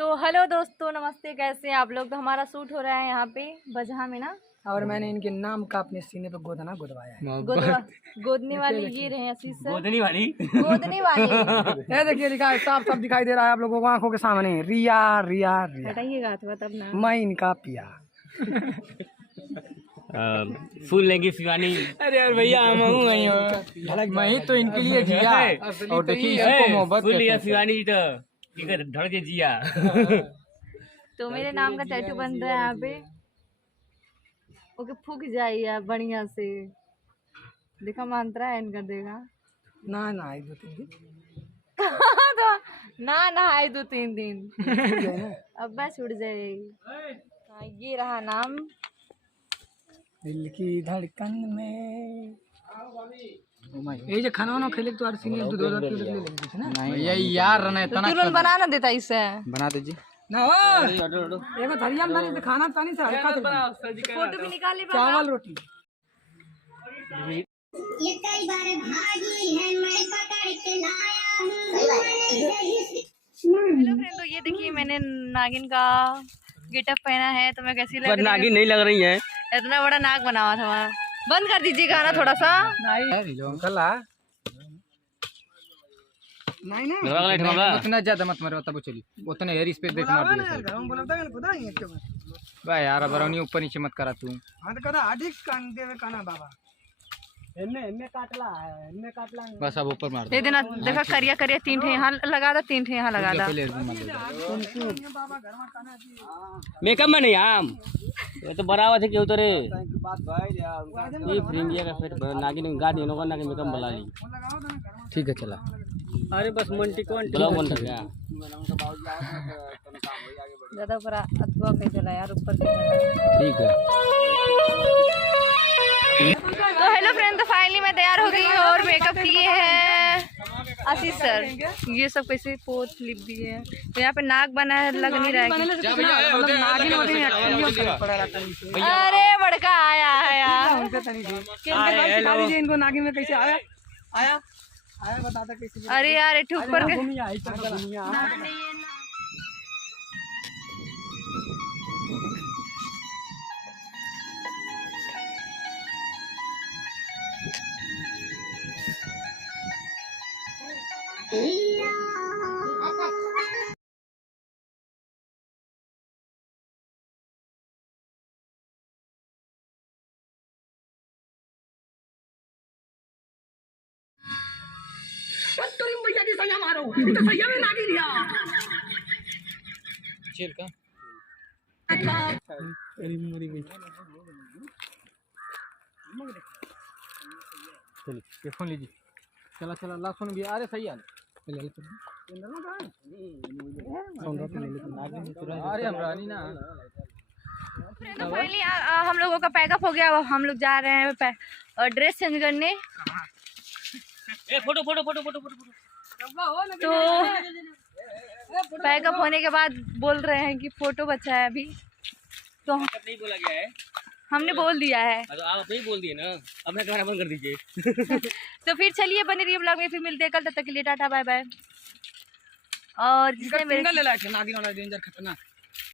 तो हेलो दोस्तों, नमस्ते। कैसे हैं आप लोग? तो हमारा शूट हो रहा है यहाँ पे बजहा में ना, और मैंने इनके नाम का अपने सीने पे गोदना गोदवाया है। गोदने वाली ये रहे आशीष सर। गोदनी वाली ये देखिए लिखा है, साफ साफ दिखाई दे रहा है आप लोगों को आंखों के सामने, रिया रिया रिया। हटाइएगा अथवा तब ना। मैं इनका पिया। फूल लेंगी शिवानी। अरे यार भैया मैं ही तो इनके लिए जिया। और देखिए इसको मोहब्बत फूल लिया शिवानी तो धड़ के जिया। तो मेरे नाम का टैटू बन रहा है यहाँ पे। ओके, फूक जाइए बढ़िया से। देखा मंत्रा एंड कर देगा। ना ना आई 2-3 दिन तो ना आई 2-3 दिन अब बस उड़ जाएगी। हाँ, ये रहा नाम। दिल की धड़कन में ये जो खाना वाना खेले तो सीने 2-2 किलो ले लेंगे ना। भैया यार ना तो तुरंत बना ना देता इसे। बना दीजिए ना हो एगो थरिया में डाली तो खाना पानी से हल्का फोटो भी निकाल ली। चावल रोटी। ये कई बार भागी है, मैं पकड़ के लाया हूं। हेलो फ्रेंड, तो ये देखिए मैंने नागिन का गेटअप पहना है। तो मैं कैसी लग रही हूं? नागिन नहीं लग रही है। इतना बड़ा नाक बना हुआ था हमारा। बंद कर दीजिए गाना थोड़ा सा। नहीं उतना ज्यादा मत मारो, तब चलिए उतने हेरी स्पेस देख मार दिया। हम बोलता है खुदा ही है भाई यार बरौनी ऊपर नीचे मत करा तू। हां तो कदा अधिक कान देवे काना बाबा एन्ने काटला बस अब ऊपर मार दे देना। देखा करिया करिया 3 ठे यहाँ लगा दा, 3 ठे यहाँ लगा दा। मेकअप में नहीं आम ये तो बराबर थे क्यों तो रे ये फ्रेंडिया का फिर नागिन गा दी ना के मेकअप बना ली। ठीक है चला। अरे बस मंटी को ब्लॉग बन गया। ज्यादा ऊपर अथवा पे चला यार, ऊपर पे चला। ठीक है। तो हेलो फ्रेंड, तो फाइनली मैं तैयार हो गई हूँ और मेकअप किए हैं आशीष सर। ये सब कैसे पोज लिप दिए हैं। तो यहाँ पे नाक बना है, लग नहीं रहा है। अरे बड़का आया है यार। इनको नागिन में कैसे आया आया आया बताता कैसे। अरे यार ये ऊपर के भैया की सैया मारो, तो सैया में नागिन लिया। चल का चलिए फोन लीजिए। चला चला ला फोन भी। अरे सही है। अरे हमरा नहीं ना। तो फाइनली हम लोगों का पैकअप हो गया। अब हम लोग जा रहे हैं ड्रेस चेंज करने। Photo photo photo photo photo. तो पैकअप होने के बाद बोल रहे हैं कि फोटो बचा है अभी। तो नहीं बोला गया है, हमने बोल दिया है। तो आप नहीं बोल दिए ना, अपना कैमरा बंद कर दीजिए। तो फिर चलिए बने रहिए ब्लॉग में, फिर मिलते हैं कल। तब तक के लिए टाटा बाय बाय। और जिसने मेरे ले ला नागिन वाला डेंजर खतरनाक।